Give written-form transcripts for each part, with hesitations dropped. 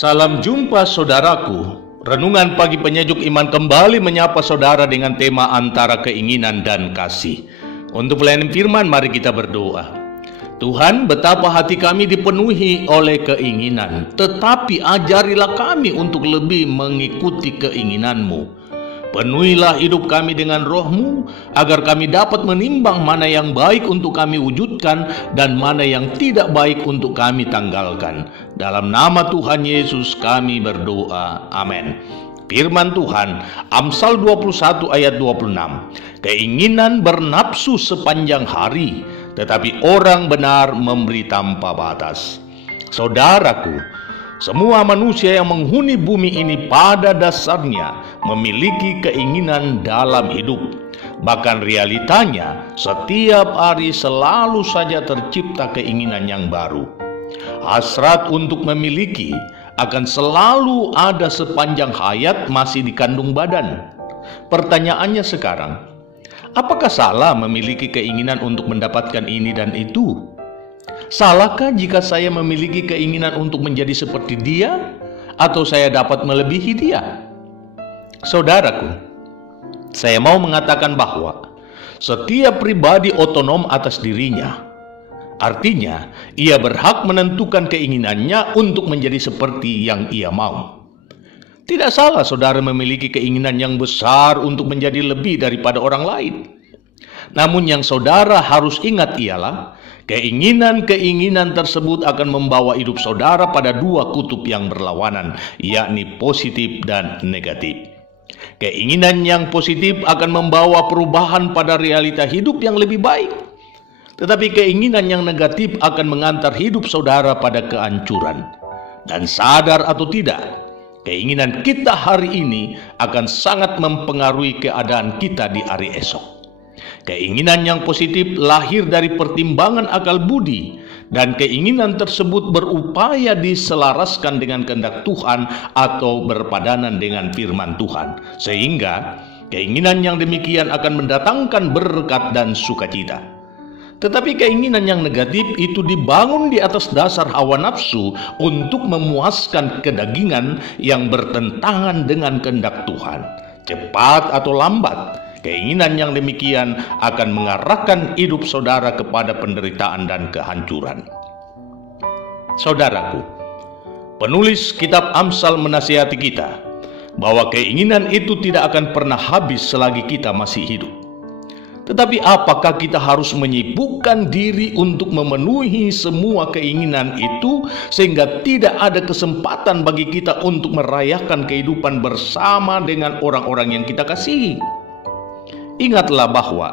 Salam jumpa saudaraku. Renungan pagi penyejuk iman kembali menyapa saudara dengan tema antara keinginan dan kasih. Untuk pelayanan firman, mari kita berdoa. Tuhan, betapa hati kami dipenuhi oleh keinginan, tetapi ajarilah kami untuk lebih mengikuti keinginan-Mu. Penuhilah hidup kami dengan Roh-Mu, agar kami dapat menimbang mana yang baik untuk kami wujudkan dan mana yang tidak baik untuk kami tanggalkan. Dalam nama Tuhan Yesus kami berdoa. Amin. Firman Tuhan, Amsal 21 ayat 26. Keinginan bernafsu sepanjang hari, tetapi orang benar memberi tanpa batas. Saudaraku, semua manusia yang menghuni bumi ini pada dasarnya memiliki keinginan dalam hidup. Bahkan realitanya, setiap hari selalu saja tercipta keinginan yang baru. Hasrat untuk memiliki akan selalu ada sepanjang hayat masih dikandung badan. Pertanyaannya sekarang, apakah salah memiliki keinginan untuk mendapatkan ini dan itu? Salahkah jika saya memiliki keinginan untuk menjadi seperti dia, atau saya dapat melebihi dia? Saudaraku, saya mau mengatakan bahwa setiap pribadi otonom atas dirinya. Artinya, ia berhak menentukan keinginannya untuk menjadi seperti yang ia mau. Tidak salah saudara memiliki keinginan yang besar untuk menjadi lebih daripada orang lain. Namun yang saudara harus ingat ialah, keinginan-keinginan tersebut akan membawa hidup saudara pada dua kutub yang berlawanan, yakni positif dan negatif. Keinginan yang positif akan membawa perubahan pada realita hidup yang lebih baik. Tetapi keinginan yang negatif akan mengantar hidup saudara pada kehancuran. Dan sadar atau tidak, keinginan kita hari ini akan sangat mempengaruhi keadaan kita di hari esok. Keinginan yang positif lahir dari pertimbangan akal budi, dan keinginan tersebut berupaya diselaraskan dengan kehendak Tuhan atau berpadanan dengan firman Tuhan, sehingga keinginan yang demikian akan mendatangkan berkat dan sukacita. Tetapi keinginan yang negatif itu dibangun di atas dasar hawa nafsu untuk memuaskan kedagingan yang bertentangan dengan kehendak Tuhan. Cepat atau lambat, keinginan yang demikian akan mengarahkan hidup saudara kepada penderitaan dan kehancuran. Saudaraku, penulis kitab Amsal menasihati kita bahwa keinginan itu tidak akan pernah habis selagi kita masih hidup. Tetapi apakah kita harus menyibukkan diri untuk memenuhi semua keinginan itu sehingga tidak ada kesempatan bagi kita untuk merayakan kehidupan bersama dengan orang-orang yang kita kasihi? Ingatlah bahwa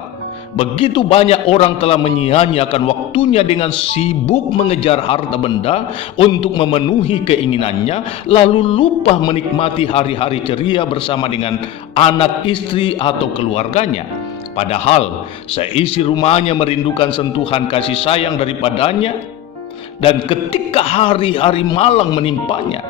begitu banyak orang telah menyia-nyiakan waktunya dengan sibuk mengejar harta benda untuk memenuhi keinginannya, lalu lupa menikmati hari-hari ceria bersama dengan anak, istri, atau keluarganya. Padahal seisi rumahnya merindukan sentuhan kasih sayang daripadanya, dan ketika hari-hari malang menimpanya,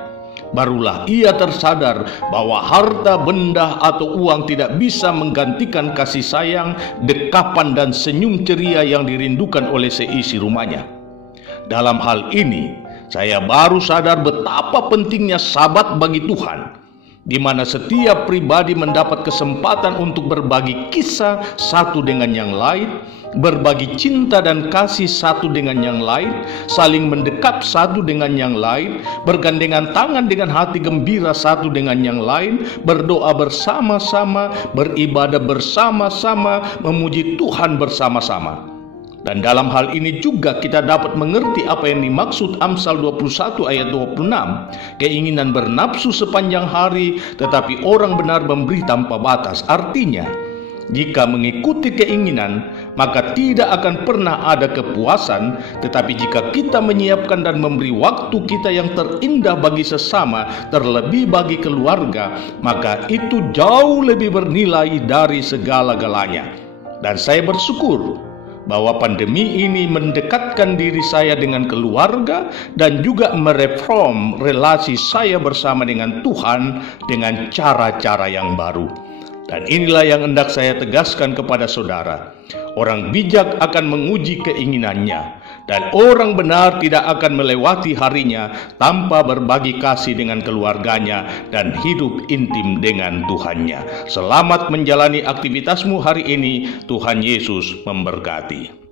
barulah ia tersadar bahwa harta benda atau uang tidak bisa menggantikan kasih sayang, dekapan, dan senyum ceria yang dirindukan oleh seisi rumahnya. Dalam hal ini, saya baru sadar betapa pentingnya Sabat bagi Tuhan, di mana setiap pribadi mendapat kesempatan untuk berbagi kisah satu dengan yang lain, berbagi cinta dan kasih satu dengan yang lain, saling mendekap satu dengan yang lain, bergandengan tangan dengan hati gembira satu dengan yang lain, berdoa bersama-sama, beribadah bersama-sama, memuji Tuhan bersama-sama. Dan dalam hal ini juga kita dapat mengerti apa yang dimaksud Amsal 21 ayat 26. Keinginan bernafsu sepanjang hari, tetapi orang benar memberi tanpa batas. Artinya, jika mengikuti keinginan, maka tidak akan pernah ada kepuasan. Tetapi jika kita menyiapkan dan memberi waktu kita yang terindah bagi sesama, terlebih bagi keluarga, maka itu jauh lebih bernilai dari segala-galanya. Dan saya bersyukur bahwa pandemi ini mendekatkan diri saya dengan keluarga dan juga mereform relasi saya bersama dengan Tuhan dengan cara-cara yang baru. Dan inilah yang hendak saya tegaskan kepada saudara. Orang bijak akan menguji keinginannya, Dan orang benar tidak akan melewati harinya tanpa berbagi kasih dengan keluarganya dan hidup intim dengan Tuhannya. Selamat menjalani aktivitasmu hari ini. Tuhan Yesus memberkati.